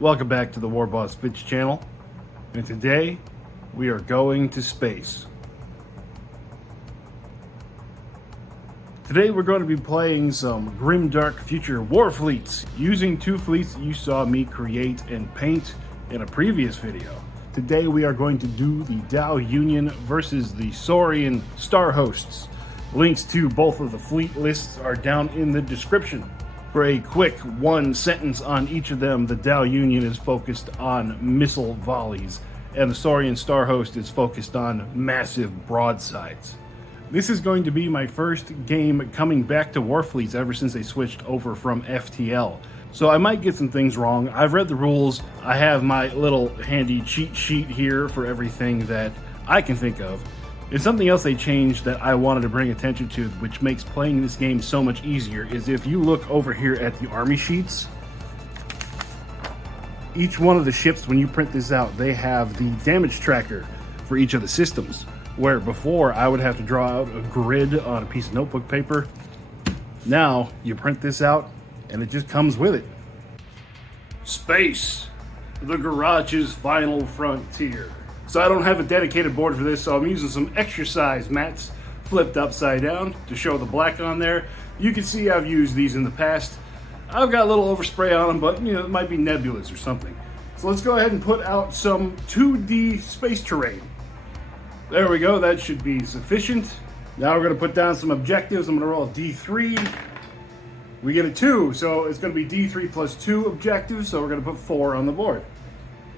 Welcome back to the warbossfitz channel, and today we are going to space. Today we're going to be playing some grimdark future warfleets using two fleets that you saw me create and paint in a previous video. Today we are going to do the DAO Union versus the Saurian star hosts. Links to both of the fleet lists are down in the description. For a quick one sentence on each of them, the DAO Union is focused on missile volleys, and the Saurian Star Host is focused on massive broadsides. This is going to be my first game coming back to Warfleets ever since they switched over from FTL. So I might get some things wrong. I've read the rules. I have my little handy cheat sheet here for everything that I can think of. And something else they changed that I wanted to bring attention to, which makes playing this game so much easier, is if you look over here at the army sheets, each one of the ships, when you print this out, they have the damage tracker for each of the systems. Where before I would have to draw out a grid on a piece of notebook paper. Now you print this out and it just comes with it. Space, the garage's final frontier. So I don't have a dedicated board for this, so I'm using some exercise mats flipped upside down to show the black on there. You can see I've used these in the past. I've got a little overspray on them, but it might be nebulas or something. So let's go ahead and put out some 2D space terrain. There we go, that should be sufficient. Now we're gonna put down some objectives. I'm gonna roll a D3. We get a 2, so it's gonna be D3 plus 2 objectives, so we're gonna put 4 on the board.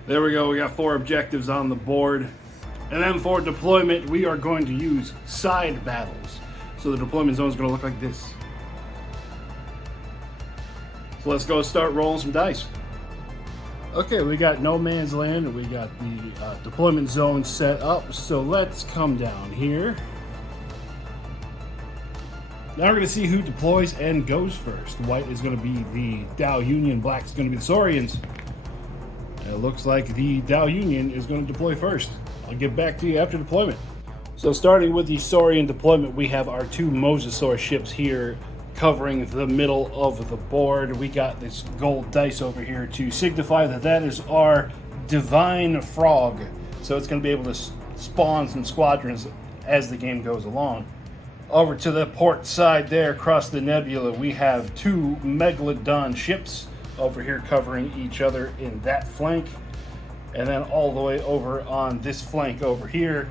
There we go, we got 4 objectives on the board. And then for deployment, we are going to use side battles. So the deployment zone is going to look like this. So let's go start rolling some dice. Okay, we got no man's land, and we got the deployment zone set up. So let's come down here. Now we're going to see who deploys and goes first. White is going to be the DAO Union, black is going to be the Saurians. It looks like the DAO Union is going to deploy first. I'll get back to you after deployment. So starting with the Saurian deployment, we have our 2 Mosasaur ships here covering the middle of the board. We got this gold dice over here to signify that that is our divine frog. So it's going to be able to spawn some squadrons as the game goes along. Over to the port side there, across the nebula, we have 2 Megalodon ships over here covering each other in that flank. And then all the way over on this flank over here,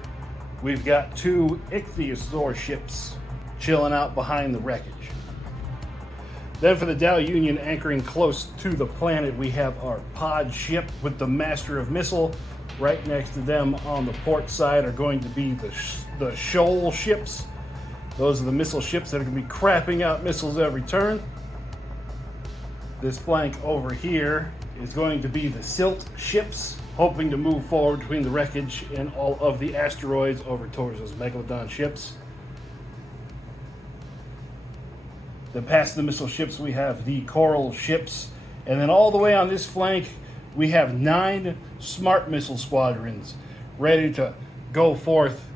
we've got 2 Ichthyosaur ships chilling out behind the wreckage. Then for the DAO Union anchoring close to the planet, we have our pod ship with the Master of Missile. Right next to them on the port side are going to be the shoal ships. Those are the missile ships that are going to be crapping out missiles every turn. This flank over here is going to be the silt ships, hoping to move forward between the wreckage and all of the asteroids over towards those Megalodon ships. Then past the missile ships, we have the coral ships. And then all the way on this flank, we have 9 smart missile squadrons ready to go forth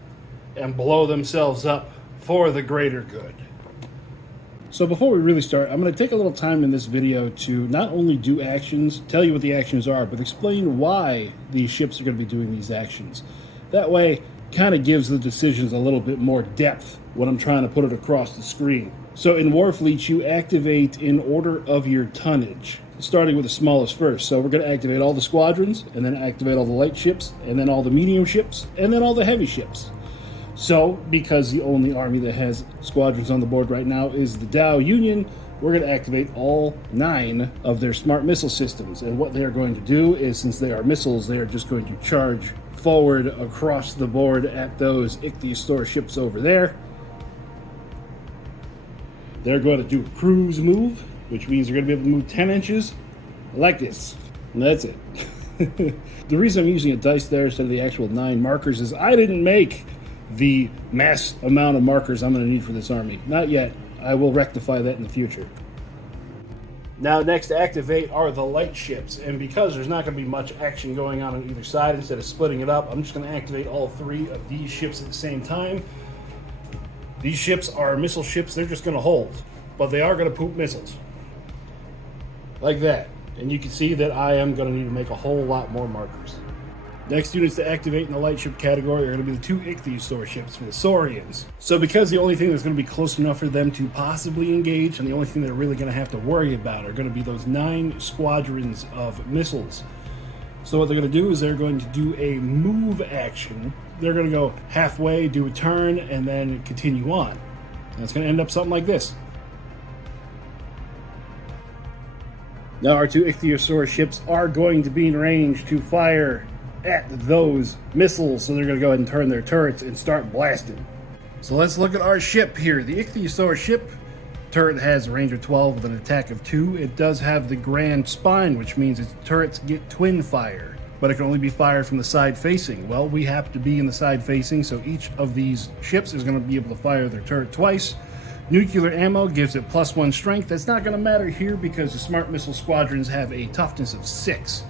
and blow themselves up for the greater good. So before we really start, I'm going to take a little time in this video to not only do actions, tell you what the actions are, but explain why these ships are going to be doing these actions. That way, kind of gives the decisions a little bit more depth when I'm trying to put it across the screen. So in Warfleets, you activate in order of your tonnage, starting with the smallest first. So we're going to activate all the squadrons, and then activate all the light ships, and then all the medium ships, and then all the heavy ships. So, because the only army that has squadrons on the board right now is the DAO Union, we're going to activate all 9 of their smart missile systems. And what they are going to do is, since they are missiles, they are just going to charge forward across the board at those Ichthyosaur ships over there. They're going to do a cruise move, which means they're going to be able to move 10 inches like this. And that's it. The reason I'm using a dice there instead of the actual 9 markers is I didn't make the mass amount of markers I'm going to need for this army. Not yet. I will rectify that in the future. Now next to activate are the light ships, and because there's not going to be much action going on either side, instead of splitting it up, I'm just going to activate all 3 of these ships at the same time. These ships are missile ships. They're just going to hold, but they are going to poop missiles. Like that. And you can see that I am going to need to make a whole lot more markers. Next units to activate in the light ship category are going to be the 2 ichthyosaur ships for the Saurians. So because the only thing that's going to be close enough for them to possibly engage, and the only thing they're really going to have to worry about are going to be those 9 squadrons of missiles. So what they're going to do is they're going to do a move action. They're going to go halfway, do a turn, and then continue on. And it's going to end up something like this. Now our 2 ichthyosaur ships are going to be in range to fire at those missiles, so they're going to go ahead and turn their turrets and start blasting. So let's look at our ship here. The ichthyosaur ship turret has a range of 12 with an attack of 2. It does have the grand spine, which means its turrets get twin fire, but it can only be fired from the side facing. Well, we happen to be in the side facing, so each of these ships is going to be able to fire their turret twice. Nuclear ammo gives it +1 strength. That's not going to matter here because the smart missile squadrons have a toughness of 6.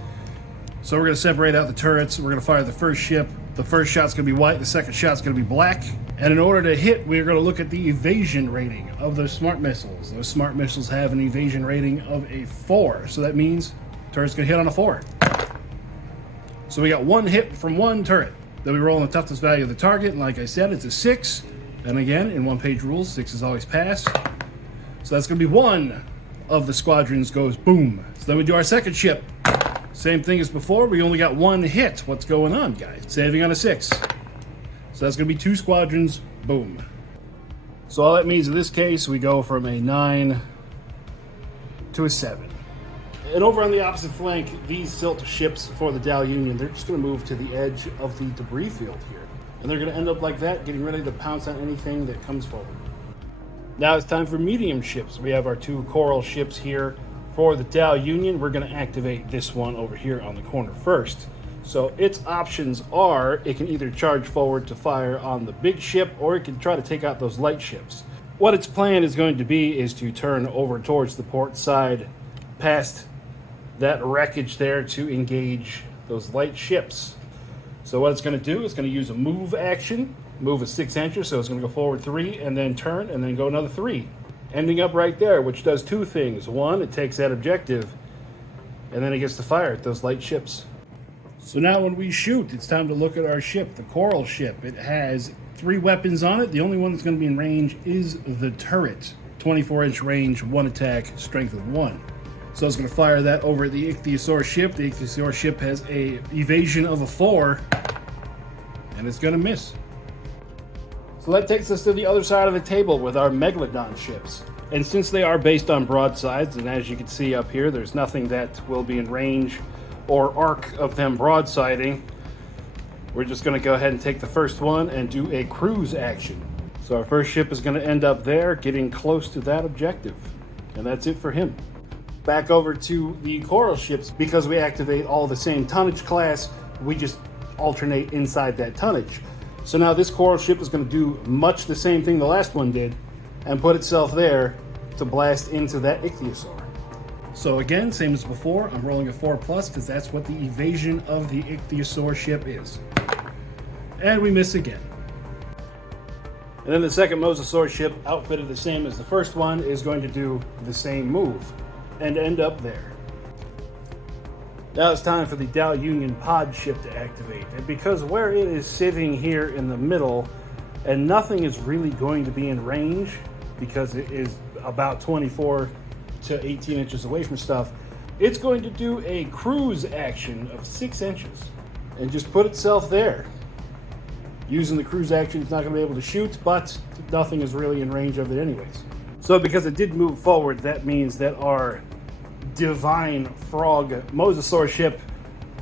So we're going to separate out the turrets. We're going to fire the first ship. The first shot's going to be white. The second shot's going to be black. And in order to hit, we're going to look at the evasion rating of those smart missiles. Those smart missiles have an evasion rating of a 4. So that means turret's going to hit on a 4. So we got 1 hit from 1 turret. Then we roll on the toughness value of the target. And like I said, it's a 6. And again, in 1-page rules, 6 is always pass. So that's going to be 1 of the squadrons goes boom. So then we do our second ship. Same thing as before, we only got 1 hit. What's going on, guys? Saving on a 6. So that's going to be 2 squadrons, boom. So all that means in this case, we go from a 9 to a 7. And over on the opposite flank, these silt ships for the DAO Union, they're just going to move to the edge of the debris field here. And they're going to end up like that, getting ready to pounce on anything that comes forward. Now it's time for medium ships. We have our 2 coral ships here. For the DAO Union, we're going to activate this one over here on the corner first. So its options are, it can either charge forward to fire on the big ship, or it can try to take out those light ships. What its plan is going to be is to turn over towards the port side, past that wreckage there to engage those light ships. So what it's going to do is going to use a move action, move a 6 inches, so it's going to go forward 3, and then turn, and then go another 3. Ending up right there, which does 2 things. 1, it takes that objective, and then it gets to fire at those light ships. So now when we shoot, it's time to look at our ship, the coral ship. It has 3 weapons on it. The only one that's going to be in range is the turret. 24-inch range, 1 attack, strength of 1. So it's going to fire that over at the ichthyosaur ship. The ichthyosaur ship has a evasion of a 4, and it's going to miss. So that takes us to the other side of the table with our Megalodon ships. And since they are based on broadsides, and as you can see up here, there's nothing that will be in range or arc of them broadsiding, we're just going to go ahead and take the first one and do a cruise action. So our first ship is going to end up there, getting close to that objective. And that's it for him. Back over to the coral ships, because we activate all the same tonnage class, we just alternate inside that tonnage. So now this coral ship is going to do much the same thing the last one did and put itself there to blast into that ichthyosaur. So again, same as before, I'm rolling a 4+ because that's what the evasion of the ichthyosaur ship is. And we miss again. And then the second mosasaur ship, outfitted the same as the first one, is going to do the same move and end up there. Now it's time for the DAO Union pod ship to activate. And because where it is sitting here in the middle, and nothing is really going to be in range, because it is about 24 to 18 inches away from stuff, it's going to do a cruise action of 6 inches and just put itself there. Using the cruise action, it's not going to be able to shoot, but nothing is really in range of it anyways. So because it did move forward, that means that our divine frog mosasaur ship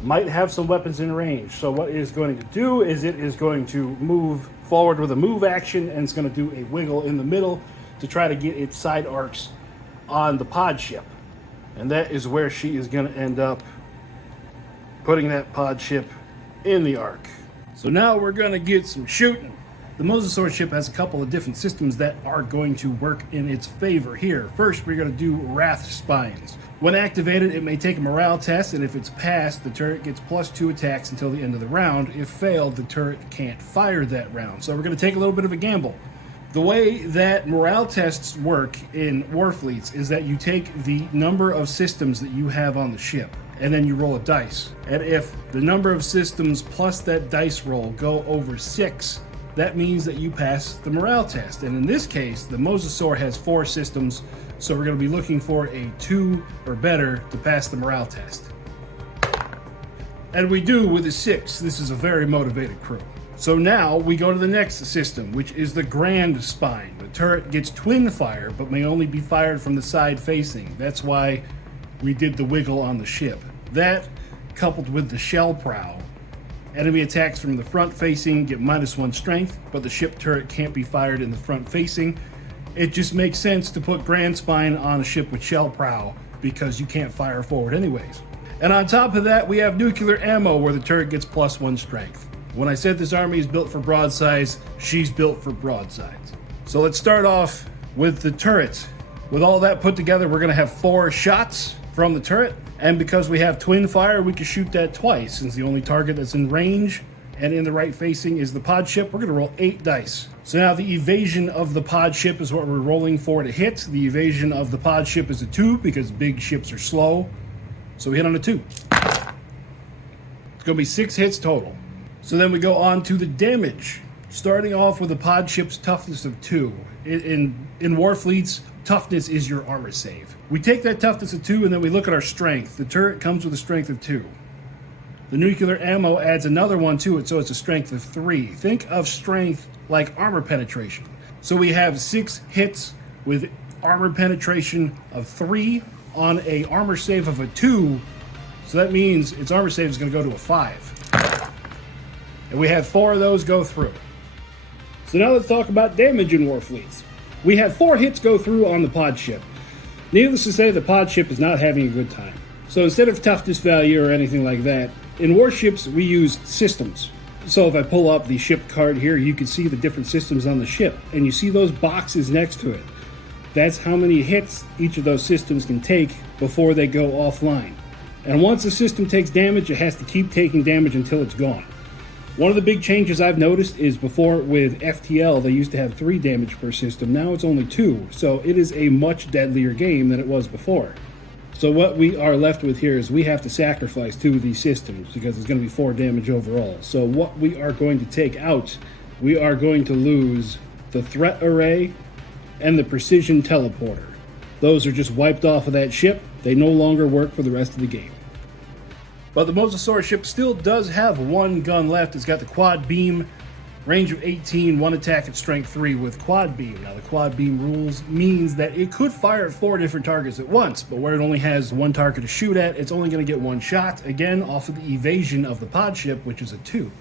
might have some weapons in range. So what it is going to do is it is going to move forward with a move action, and it's going to do a wiggle in the middle to try to get its side arcs on the pod ship. And that is where she is going to end up, putting that pod ship in the arc. So now we're going to get some shooting. The mosasaur ship has a couple of different systems that are going to work in its favor here. First, we're going to do wrath spines. When activated, it may take a morale test, and if it's passed, the turret gets +2 attacks until the end of the round. If failed, the turret can't fire that round. So we're going to take a little bit of a gamble. The way that morale tests work in Warfleets is that you take the number of systems that you have on the ship, and then you roll a dice. And if the number of systems plus that dice roll go over 6, that means that you pass the morale test. And in this case, the Mosasaur has 4 systems, so we're going to be looking for a 2 or better to pass the morale test. And we do with a 6. This is a very motivated crew. So now we go to the next system, which is the Grand Spine. The turret gets twin fire, but may only be fired from the side facing. That's why we did the wiggle on the ship. That, coupled with the shell prow, enemy attacks from the front facing get -1 strength, but the ship turret can't be fired in the front facing. It just makes sense to put Grand Spine on a ship with shell prow because you can't fire forward anyways. And on top of that, we have nuclear ammo where the turret gets +1 strength. When I said this army is built for broadsides, she's built for broadsides. So let's start off with the turret. With all that put together, we're going to have 4 shots from the turret. And because we have twin fire, we can shoot that twice. Since the only target that's in range and in the right facing is the pod ship, we're going to roll 8 dice. So now the evasion of the pod ship is what we're rolling for to hit. The evasion of the pod ship is a 2 because big ships are slow. So we hit on a 2. It's going to be 6 hits total. So then we go on to the damage. Starting off with the pod ship's toughness of 2. In Warfleets, toughness is your armor save. We take that toughness of 2 and then we look at our strength. The turret comes with a strength of 2. The nuclear ammo adds another 1 to it, so it's a strength of 3. Think of strength like armor penetration. So we have 6 hits with armor penetration of 3 on a armor save of a 2. So that means its armor save is going to go to a 5. And we have 4 of those go through. So now let's talk about damage in Warfleets. We have 4 hits go through on the pod ship. Needless to say, the pod ship is not having a good time. So instead of toughness value or anything like that, in warships we use systems. So if I pull up the ship card here, you can see the different systems on the ship. And you see those boxes next to it. That's how many hits each of those systems can take before they go offline. And once a system takes damage, it has to keep taking damage until it's gone. One of the big changes I've noticed is before with FTL, they used to have 3 damage per system. Now it's only 2, so it is a much deadlier game than it was before. So what we are left with here is we have to sacrifice 2 of these systems because it's going to be 4 damage overall. So what we are going to take out, we are going to lose the threat array and the precision teleporter. Those are just wiped off of that ship. They no longer work for the rest of the game. But the Mosasaur ship still does have 1 gun left. It's got the quad beam, range of 18, 1 attack at strength 3 with quad beam. Now the quad beam rules means that it could fire at 4 different targets at once, but where it only has 1 target to shoot at, it's only going to get 1 shot, again off of the evasion of the pod ship, which is a 2.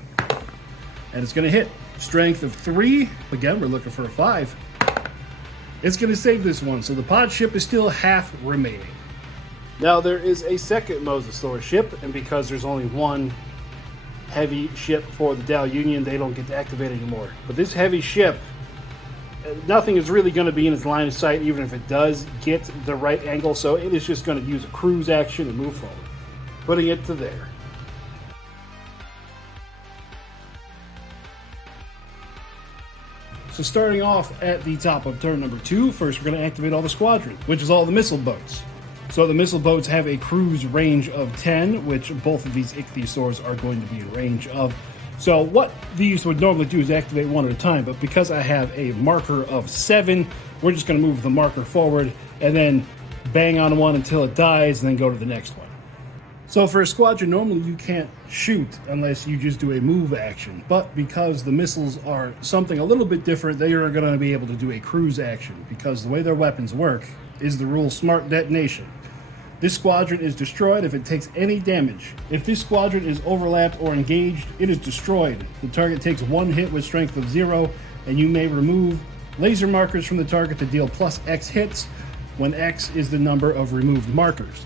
And it's going to hit. Strength of 3, again we're looking for a 5. It's going to save this one, so the pod ship is still half remaining. Now there is a second Mosasaur ship, and because there's only 1 heavy ship for the DAO Union, they don't get to activate anymore. But this heavy ship, nothing is really going to be in its line of sight, even if it does get the right angle, so it is just going to use a cruise action and move forward. Putting it to there. So starting off at the top of turn number 2, first we're going to activate all the squadron, which is all the missile boats. So the missile boats have a cruise range of 10, which both of these ichthyosaurs are going to be in range of. So what these would normally do is activate 1 at a time, but because I have a marker of 7, we're just going to move the marker forward and then bang on 1 until it dies and then go to the next one. So for a squadron, normally you can't shoot unless you just do a move action, but because the missiles are something a little bit different, they are going to be able to do a cruise action because the way their weapons work is the rule smart detonation. This squadron is destroyed if it takes any damage. If this squadron is overlapped or engaged, it is destroyed. The target takes 1 hit with strength of 0, and you may remove laser markers from the target to deal plus X hits, when X is the number of removed markers.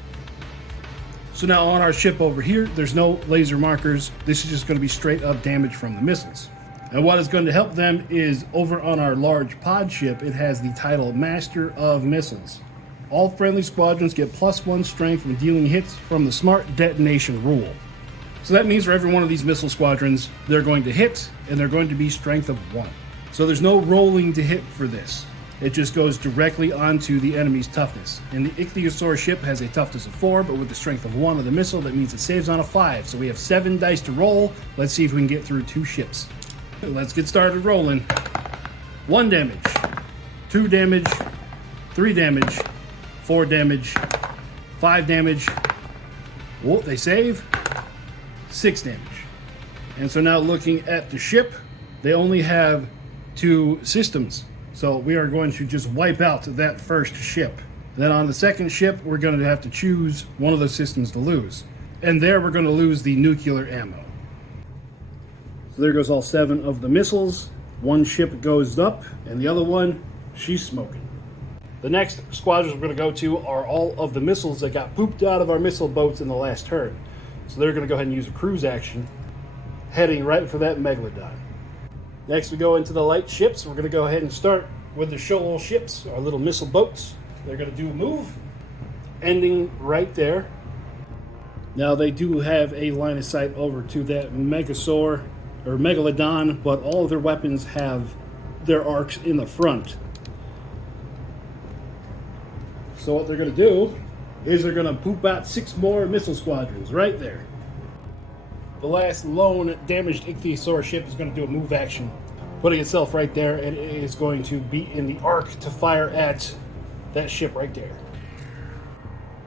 So now on our ship over here, there's no laser markers. This is just going to be straight up damage from the missiles. And what is going to help them is over on our large pod ship, it has the title Master of Missiles. All friendly squadrons get +1 strength when dealing hits from the smart detonation rule. So that means for every one of these missile squadrons, they're going to hit, and they're going to be strength of 1. So there's no rolling to hit for this. It just goes directly onto the enemy's toughness. And the ichthyosaur ship has a toughness of 4, but with the strength of 1 of the missile, that means it saves on a 5. So we have 7 dice to roll. Let's see if we can get through 2 ships. Let's get started rolling. 1 damage, 2 damage, 3 damage, 4 damage, 5 damage. Whoa, they save. 6 damage. And so now looking at the ship, they only have 2 systems. So we are going to just wipe out that first ship. Then on the second ship, we're going to have to choose one of those systems to lose. And there we're going to lose the nuclear ammo. So there goes all 7 of the missiles. 1 ship goes up, and the other one, she's smoking. The next squadrons we're going to go to are all of the missiles that got pooped out of our missile boats in the last turn. So they're going to go ahead and use a cruise action, heading right for that Megalodon. Next we go into the light ships. We're going to go ahead and start with the shoal ships, our little missile boats. They're going to do a move, ending right there. Now they do have a line of sight over to that Megasaur, or Megalodon, but all of their weapons have their arcs in the front. So what they're going to do is they're going to poop out 6 more missile squadrons right there. The last lone damaged ichthyosaur ship is going to do a move action, putting itself right there, and it is going to be in the arc to fire at that ship right there.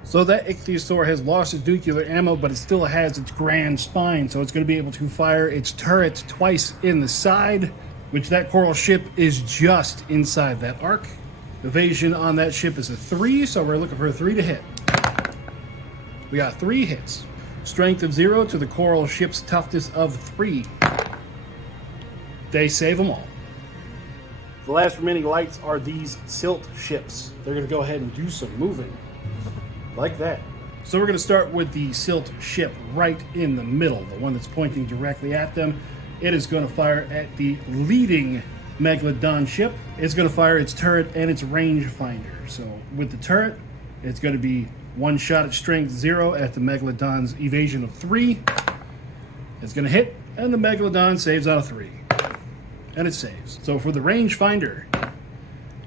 So that ichthyosaur has lost its nuclear ammo, but it still has its grand spine, so it's going to be able to fire its turret twice in the side, which that coral ship is just inside that arc. Evasion on that ship is a 3, so we're looking for a 3 to hit. We got 3 hits. Strength of 0 to the coral ship's toughness of 3. They save them all. The last remaining lights are these silt ships. They're going to go ahead and do some moving. Like that. So we're going to start with the silt ship right in the middle, the one that's pointing directly at them. It is going to fire at the leading Megalodon ship. It's going to fire its turret and its rangefinder. So with the turret, it's going to be 1 shot at strength 0 at the Megalodon's evasion of 3. It's going to hit, and the Megalodon saves on a 3. And it saves. So for the rangefinder,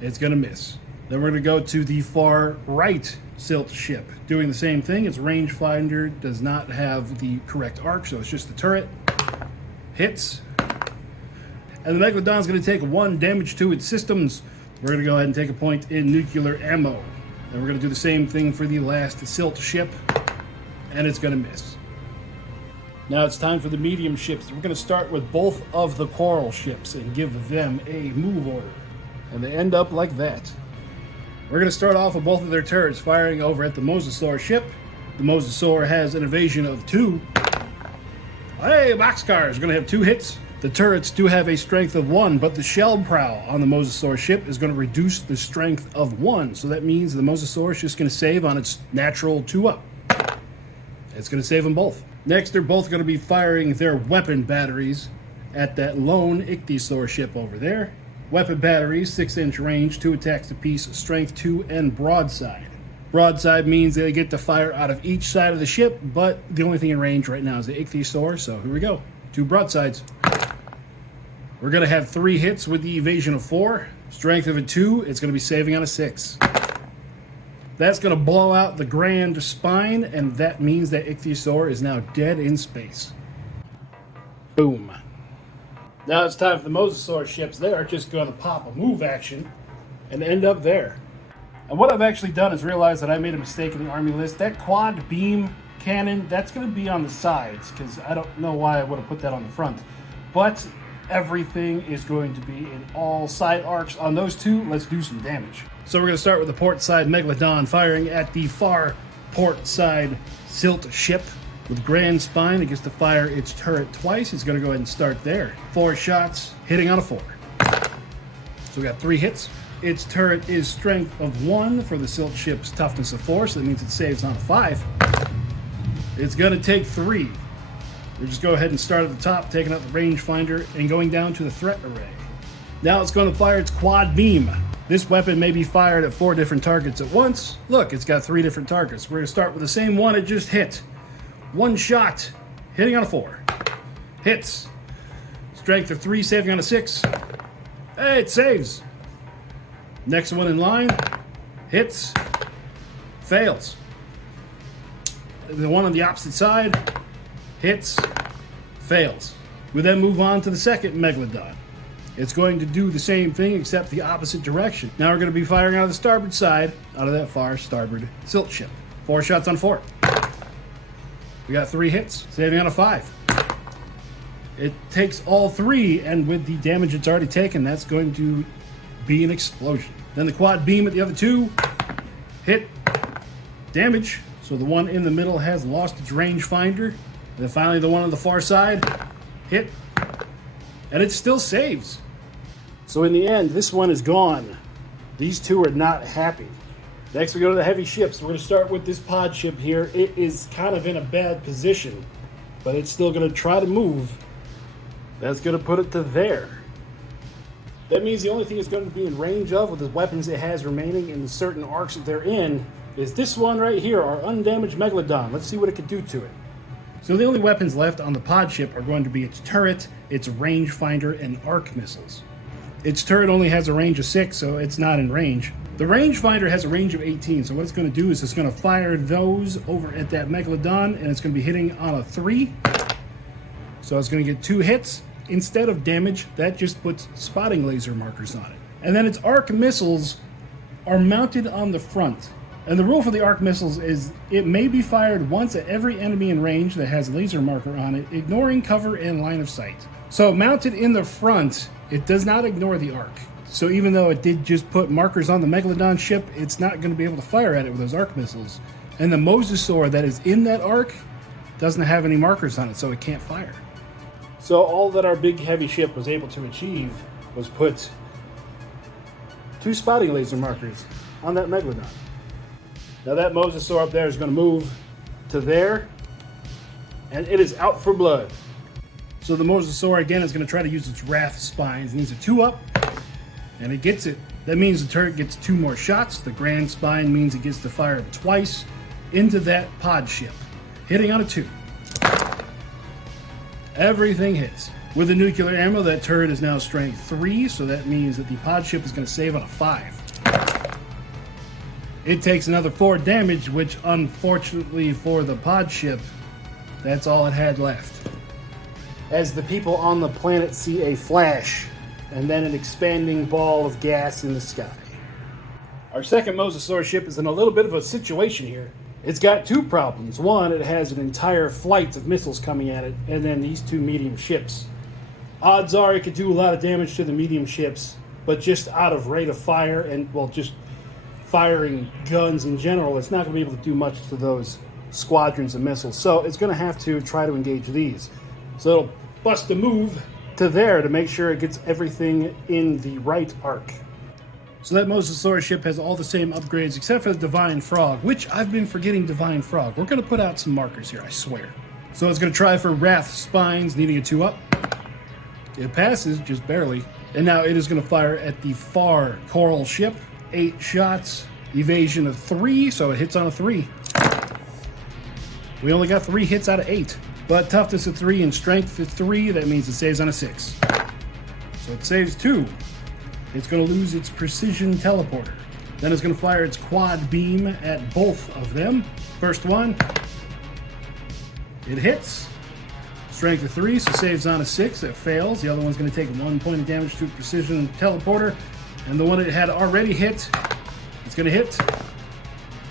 it's going to miss. Then we're going to go to the far right silt ship. Doing the same thing. Its rangefinder does not have the correct arc, so it's just the turret. Hits. And the Megalodon's going to take 1 damage to its systems. We're going to go ahead and take a point in nuclear ammo. And we're going to do the same thing for the last silt ship, and it's going to miss. Now it's time for the medium ships. We're going to start with both of the coral ships and give them a move order. And they end up like that. We're going to start off with both of their turrets firing over at the Mosasaur ship. The Mosasaur has an evasion of 2. Hey, Boxcar is going to have 2 hits. The turrets do have a strength of 1, but the shell prow on the Mosasaur ship is going to reduce the strength of 1. So that means the Mosasaur is just going to save on its natural 2-up. It's going to save them both. Next, they're both going to be firing their weapon batteries at that lone ichthyosaur ship over there. Weapon batteries, 6-inch range, 2 attacks apiece, strength 2, and broadside. Broadside means they get to fire out of each side of the ship, but the only thing in range right now is the ichthyosaur, so here we go. 2 broadsides. We're going to have 3 hits with the evasion of 4. Strength of a 2, it's going to be saving on a 6. That's going to blow out the grand spine, and that means that ichthyosaur is now dead in space. Boom. Now it's time for the Mosasaur ships. They are just going to pop a move action and end up there. And what I've actually done is realize that I made a mistake in the army list. That quad beam cannon, that's going to be on the sides, because I don't know why I would have put that on the front. But everything is going to be in all side arcs. On those 2, let's do some damage. So we're going to start with the port side Megalodon firing at the far port side silt ship. With grand spine, it gets to fire its turret twice. It's going to go ahead and start there. 4 shots, hitting on a 4. So we got 3 hits. Its turret is strength of 1 for the silt ship's toughness of 4, so that means it saves on a 5. It's going to take 3. We'll just go ahead and start at the top, taking out the rangefinder and going down to the threat array. Now it's going to fire its quad beam. This weapon may be fired at 4 different targets at once. Look, it's got 3 different targets. We're going to start with the same one it just hit. 1 shot, hitting on a 4. Hits. Strength of 3, saving on a 6. Hey, it saves. Next one in line, hits, fails. The one on the opposite side, hits, fails. We then move on to the second Megalodon. It's going to do the same thing except the opposite direction. Now we're going to be firing out of the starboard side, out of that far starboard silt ship. 4 shots on 4. We got 3 hits, saving on a 5. It takes all 3, and with the damage it's already taken, that's going to be an explosion. Then the quad beam at the other 2, hit, damage. So the one in the middle has lost its rangefinder. And then finally the one on the far side, hit, and it still saves. So in the end, this one is gone. These 2 are not happy. Next we go to the heavy ships. We're going to start with this pod ship here. It is kind of in a bad position, but it's still going to try to move. That's going to put it to there. That means the only thing it's going to be in range of with the weapons it has remaining in the certain arcs that they're in is this one right here, our undamaged Megalodon. Let's see what it can do to it. So the only weapons left on the pod ship are going to be its turret, its rangefinder, and arc missiles. Its turret only has a range of 6, so it's not in range. The rangefinder has a range of 18, so what it's going to do is it's going to fire those over at that Megalodon, and it's going to be hitting on a 3. So it's going to get 2 hits. Instead of damage, that just puts spotting laser markers on it. And then its arc missiles are mounted on the front. And the rule for the arc missiles is it may be fired once at every enemy in range that has a laser marker on it, ignoring cover and line of sight. So mounted in the front, it does not ignore the arc. So even though it did just put markers on the Megalodon ship, it's not going to be able to fire at it with those arc missiles. And the Mosasaur that is in that arc doesn't have any markers on it, so it can't fire. So all that our big heavy ship was able to achieve was put 2 spotting laser markers on that Megalodon. Now that Mosasaur up there is going to move to there, and it is out for blood. So the Mosasaur again is going to try to use its Wrath Spines. It needs a 2 up, and it gets it. That means the turret gets 2 more shots. The Grand Spine means it gets to fire twice into that pod ship, hitting on a 2. Everything hits. With the nuclear ammo, that turret is now strength 3, so that means that the pod ship is going to save on a 5. It takes another 4 damage, which unfortunately for the pod ship, that's all it had left. As the people on the planet see a flash, and then an expanding ball of gas in the sky. Our second Mosasaur ship is in a little bit of a situation here. It's got 2 problems. One, it has an entire flight of missiles coming at it, and then these 2 medium ships. Odds are it could do a lot of damage to the medium ships, but just out of rate of fire and, well, just firing guns in general, it's not going to be able to do much to those squadrons of missiles. So it's going to have to try to engage these. So it'll bust a move to there to make sure it gets everything in the right arc. So that Mosasaur ship has all the same upgrades except for the Divine Frog, which I've been forgetting Divine Frog. We're going to put out some markers here, I swear. So it's going to try for Wrath Spines, needing a 2 up. It passes, just barely. And now it is going to fire at the far coral ship. 8 shots, evasion of 3, so it hits on a 3. We only got 3 hits out of 8. But toughness of 3 and strength of 3, that means it saves on a 6. So it saves 2. It's going to lose its precision teleporter. Then it's going to fire its quad beam at both of them. First one, it hits. Strength of 3, so saves on a 6. It fails. The other one's going to take 1 point of damage to a precision teleporter. And the one it had already hit, it's going to hit.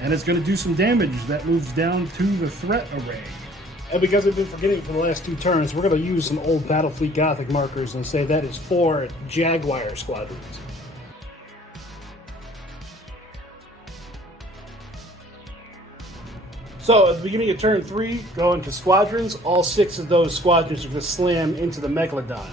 And it's going to do some damage. That moves down to the threat array. And because I've been forgetting for the last 2 turns, we're going to use some old Battlefleet Gothic markers and say that is 4 Jaguar squadrons. So at the beginning of turn 3, go into squadrons. All 6 of those squadrons are going to slam into the Megalodon.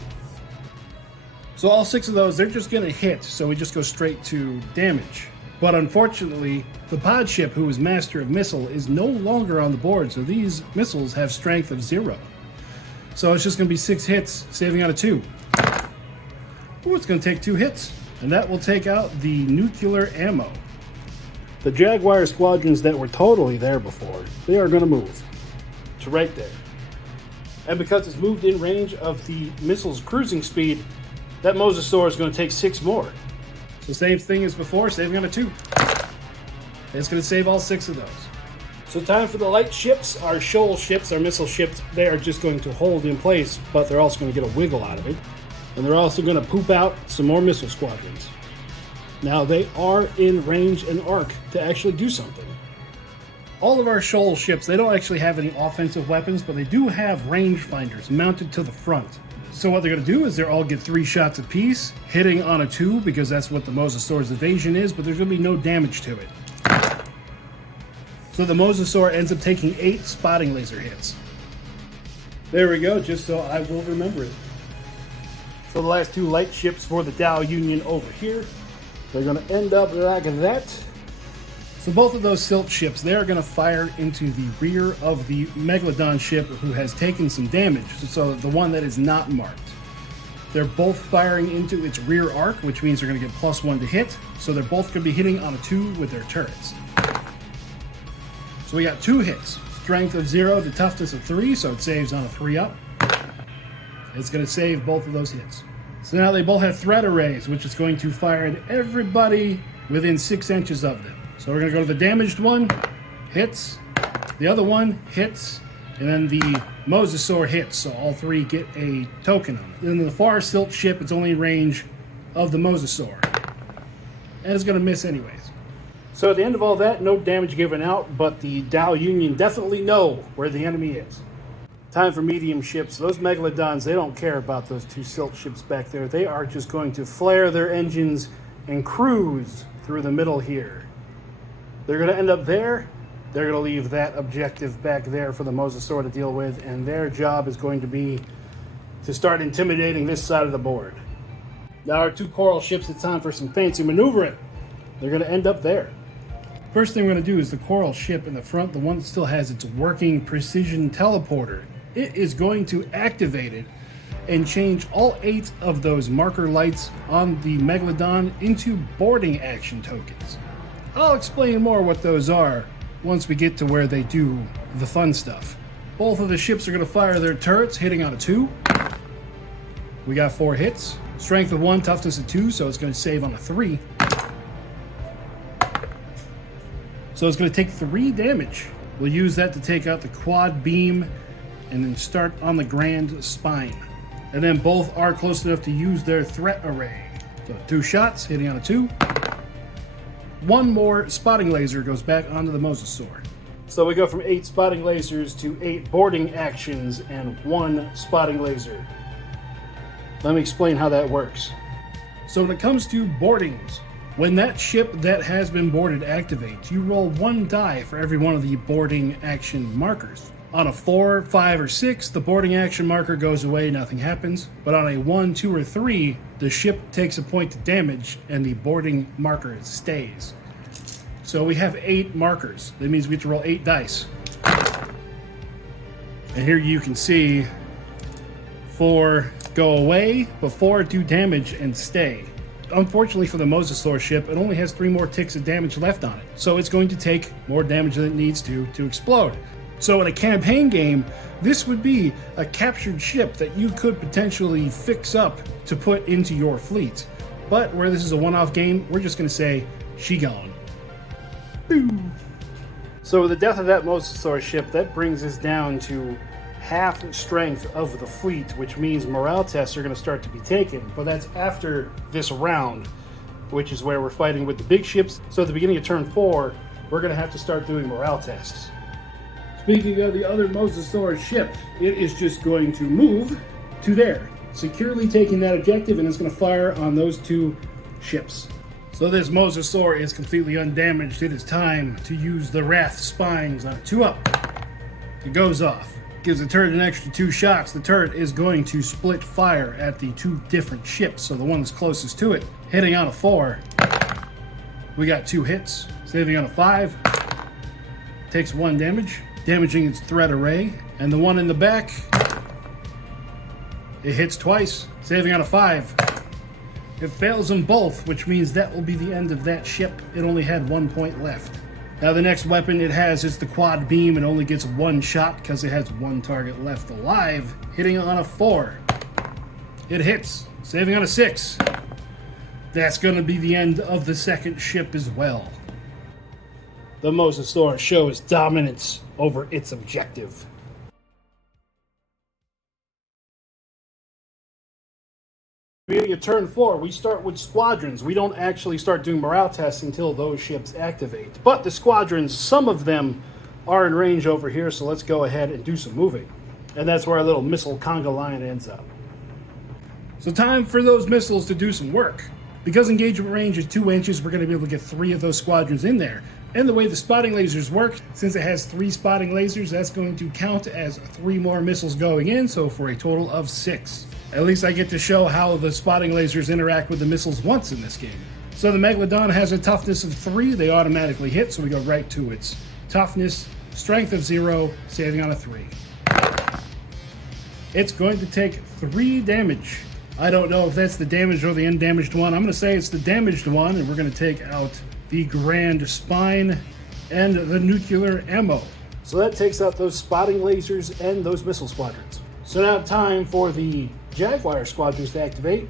So all 6 of those, they're just going to hit, so we just go straight to damage. But unfortunately, the pod ship, who is master of missile, is no longer on the board, so these missiles have strength of 0. So it's just going to be 6 hits, saving out of 2. Ooh, it's going to take 2 hits, and that will take out the nuclear ammo. The Jaguar squadrons that were totally there before, they are going to move to right there. And because it's moved in range of the missile's cruising speed, that mosasaur is going to take 6 more. So same thing as before, saving on a 2. It's going to save all 6 of those. So time for the light ships. Our shoal ships, our missile ships, they are just going to hold in place, but they're also going to get a wiggle out of it. And they're also going to poop out some more missile squadrons. Now they are in range and arc to actually do something. All of our shoal ships, they don't actually have any offensive weapons, but they do have rangefinders mounted to the front. So what they're going to do is they'll all get 3 shots apiece, hitting on a 2 because that's what the mosasaur's evasion is, but there's going to be no damage to it. So the mosasaur ends up taking 8 spotting laser hits. There we go, just so I will remember it. So the last 2 light ships for the DAO Union over here, they're going to end up like that. So both of those silt ships, they're going to fire into the rear of the Megalodon ship who has taken some damage, so the one that is not marked. They're both firing into its rear arc, which means they're going to get +1 to hit, so they're both going to be hitting on a 2 with their turrets. So we got 2 hits, strength of 0 to toughness of 3, so it saves on a 3 up. It's going to save both of those hits. So now they both have threat arrays, which is going to fire at everybody within 6 inches of them. So we're going to go to the damaged one, hits, the other one hits, and then the mosasaur hits, so all 3 get a token on it. Then the far silt ship, it's only in range of the mosasaur, and it's going to miss anyways. So at the end of all that, no damage given out, but the DAO Union definitely know where the enemy is. Time for medium ships. Those Megalodons, they don't care about those 2 silt ships back there. They are just going to flare their engines and cruise through the middle here. They're going to end up there. They're going to leave that objective back there for the mosasaur to deal with, and their job is going to be to start intimidating this side of the board. Now our 2 coral ships, it's time for some fancy maneuvering. They're going to end up there. First thing we're going to do is the coral ship in the front, the one that still has its working precision teleporter. It is going to activate it and change all 8 of those marker lights on the Megalodon into boarding action tokens. I'll explain more what those are once we get to where they do the fun stuff. Both of the ships are going to fire their turrets, hitting on a 2. We got 4 hits. Strength of 1, toughness of 2, so it's going to save on a 3. So it's going to take 3 damage. We'll use that to take out the quad beam and then start on the grand spine. And then both are close enough to use their threat array. So 2 shots, hitting on a 2. 1 more spotting laser goes back onto the mosasaur. So we go from 8 spotting lasers to 8 boarding actions and 1 spotting laser. Let me explain how that works. So when it comes to boardings, when that ship that has been boarded activates, you roll 1 die for every one of the boarding action markers. On a 4, 5, or 6, the boarding action marker goes away, nothing happens. But on a 1, 2, or 3, the ship takes a point of damage and the boarding marker stays. So we have 8 markers. That means we have to roll 8 dice. And here you can see 4 go away, but 4 do damage and stay. Unfortunately for the mosasaur ship, it only has 3 more ticks of damage left on it. So it's going to take more damage than it needs to explode. So in a campaign game, this would be a captured ship that you could potentially fix up to put into your fleet. But where this is a one-off game, we're just going to say, she gone. Boom. So with the death of that mosasaur ship, that brings us down to half strength of the fleet, which means morale tests are going to start to be taken. But that's after this round, which is where we're fighting with the big ships. So at the beginning of turn 4, we're going to have to start doing morale tests. Speaking of the other mosasaur ship, it is just going to move to there, securely taking that objective, and it's going to fire on those 2 ships. So this mosasaur is completely undamaged. It is time to use the Wrath Spines on a 2-up. It goes off. Gives the turret an extra 2 shots. The turret is going to split fire at the 2 different ships, so the one that's closest to it, hitting on a 4. We got 2 hits, saving on a 5. Takes 1 damage, damaging its threat array. And the one in the back, it hits twice, saving on a 5. It fails them both, which means that will be the end of that ship. It only had 1 point left. Now the next weapon it has is the quad beam. It only gets 1 shot because it has 1 target left alive, hitting on a 4. It hits, saving on a 6. That's going to be the end of the second ship as well. The Mosasaurus shows dominance over its objective. Beginning of turn 4, we start with squadrons. We don't actually start doing morale tests until those ships activate. But the squadrons, some of them are in range over here, so let's go ahead and do some moving. And that's where our little missile conga line ends up. So time for those missiles to do some work. Because engagement range is 2 inches, we're going to be able to get 3 of those squadrons in there. And the way the spotting lasers work, since it has 3 spotting lasers, that's going to count as 3 more missiles going in, so for a total of 6. At least I get to show how the spotting lasers interact with the missiles once in this game. So the Megalodon has a toughness of 3, they automatically hit, so we go right to its toughness, strength of 0, saving on a 3. It's going to take 3 damage. I don't know if that's the damaged or the undamaged one. I'm going to say it's the damaged one, and we're going to take out the Grand Spine and the nuclear ammo. So that takes out those spotting lasers and those missile squadrons. So now time for the Jaguar squadrons to activate.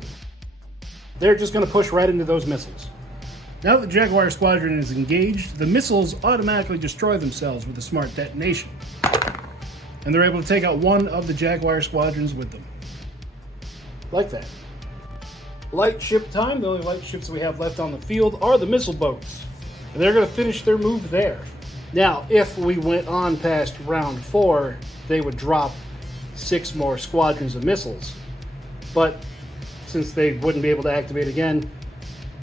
They're just going to push right into those missiles. Now that the Jaguar squadron is engaged, the missiles automatically destroy themselves with a smart detonation. And they're able to take out 1 of the Jaguar squadrons with them. Like that. Light ship time. The only light ships that we have left on the field are the missile boats. And they're going to finish their move there. Now, if we went on past round 4, they would drop 6 more squadrons of missiles. But since they wouldn't be able to activate again,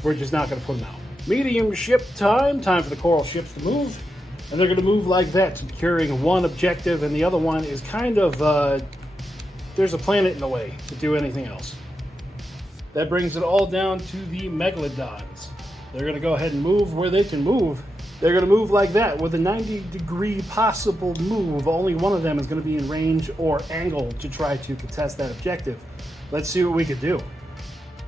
we're just not going to put them out. Medium ship time. Time for the coral ships to move. And they're going to move like that, securing 1 objective, and the other one is kind of, there's a planet in the way to do anything else. That brings it all down to the Megalodons. They're going to go ahead and move where they can move. They're going to move like that with a 90-degree possible move. Only one of them is going to be in range or angle to try to contest that objective. Let's see what we can do.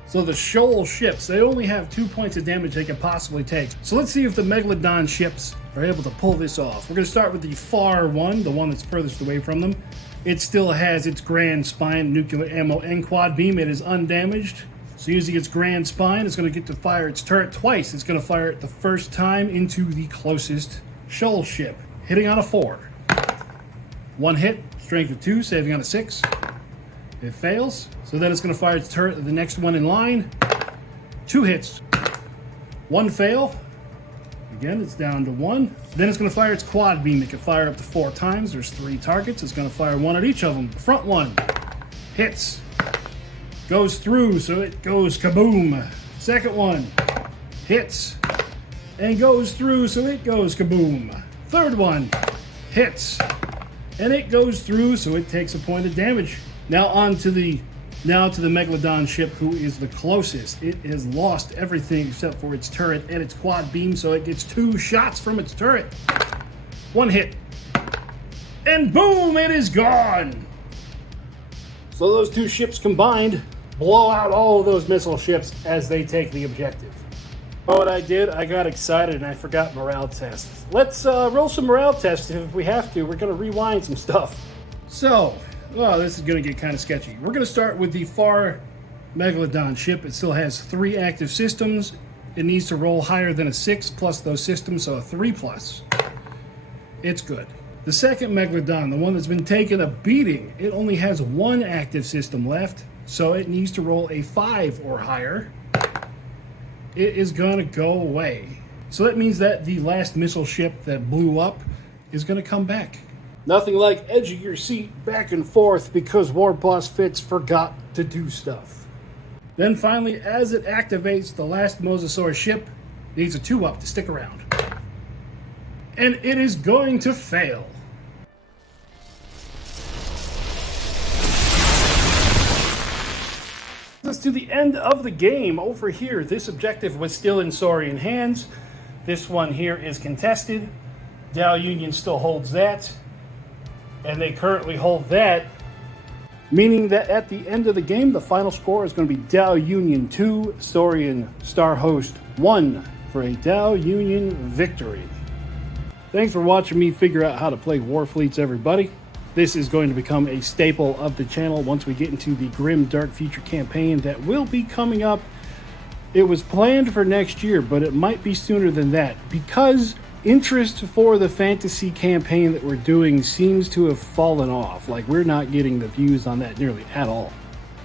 So the shoal ships, they only have 2 points of damage they can possibly take. So let's see if the Megalodon ships are able to pull this off. We're going to start with the far one, the one that's furthest away from them. It still has its Grand Spine, nuclear ammo, and quad beam. It is undamaged. So using its Grand Spine, it's going to get to fire its turret twice. It's going to fire it the first time into the closest shoal ship, hitting on a 4. 1 hit, strength of 2, saving on a 6. It fails. So then it's going to fire its turret at the next one in line. 2 hits. 1 fail. Again, it's down to 1. Then it's going to fire its quad beam. It can fire up to 4 times. There's 3 targets. It's going to fire 1 at each of them. The front one hits. Goes through, so it goes kaboom. Second one hits. And goes through, so it goes kaboom. Third one hits. And it goes through, so it takes a point of damage. Now to the Megalodon ship, who is the closest. It has lost everything except for its turret and its quad beam, so it gets 2 shots from its turret. 1 hit. And boom, it is gone. So those 2 ships combined blow out all of those missile ships as they take the objective. Oh, what I did, I got excited and I forgot morale tests. Let's roll some morale tests if we have to. We're going to rewind some stuff. So, this is going to get kind of sketchy. We're going to start with the far Megalodon ship. It still has 3 active systems. It needs to roll higher than a 6 plus those systems, so a 3 plus. It's good. The second Megalodon, the one that's been taking a beating, it only has 1 active system left, so it needs to roll a 5 or higher. It is going to go away. So that means that the last missile ship that blew up is going to come back. Nothing like edge of your seat back and forth because warbossfitz forgot to do stuff. Then finally, as it activates, the last Mosasaurus ship needs a 2-up to stick around. And it is going to fail. That's to the end of the game. Over here, this objective was still in Saurian hands. This one here is contested. DAO Union still holds that. And they currently hold that, meaning that at the end of the game, the final score is going to be DAO Union 2, Saurian Star Host 1 for a DAO Union victory. Thanks for watching me figure out how to play Warfleets, everybody. This is going to become a staple of the channel once we get into the Grimdark Future campaign that will be coming up. It was planned for next year, but it might be sooner than that because interest for the fantasy campaign that we're doing seems to have fallen off. Like, we're not getting the views on that nearly at all.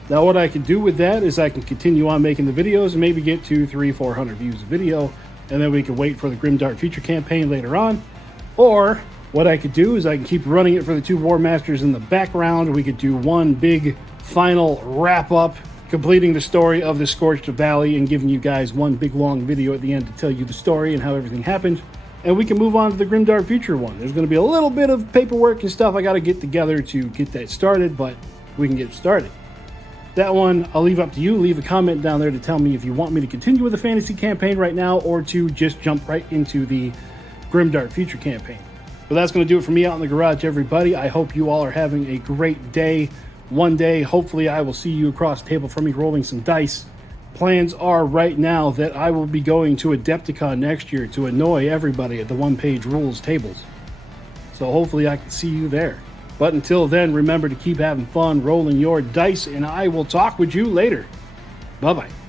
Now, what I can do with that is I can continue on making the videos and maybe get 200, 300, 400 views a video, and then we can wait for the Grimdark Future campaign later on. Or what I could do is I can keep running it for the 2 War Masters in the background. We could do one big final wrap up, completing the story of the Scorched Valley and giving you guys one big long video at the end to tell you the story and how everything happened. And we can move on to the Grimdark Future one. There's going to be a little bit of paperwork and stuff I got to get together to get that started, but we can get started. That one, I'll leave up to you. Leave a comment down there to tell me if you want me to continue with the fantasy campaign right now or to just jump right into the Grimdark Future campaign. But that's going to do it for me out in the garage, everybody. I hope you all are having a great day. One day, hopefully, I will see you across the table from me rolling some dice. Plans are right now that I will be going to Adepticon next year to annoy everybody at the one-page rules tables. So hopefully I can see you there. But until then, remember to keep having fun rolling your dice, and I will talk with you later. Bye-bye.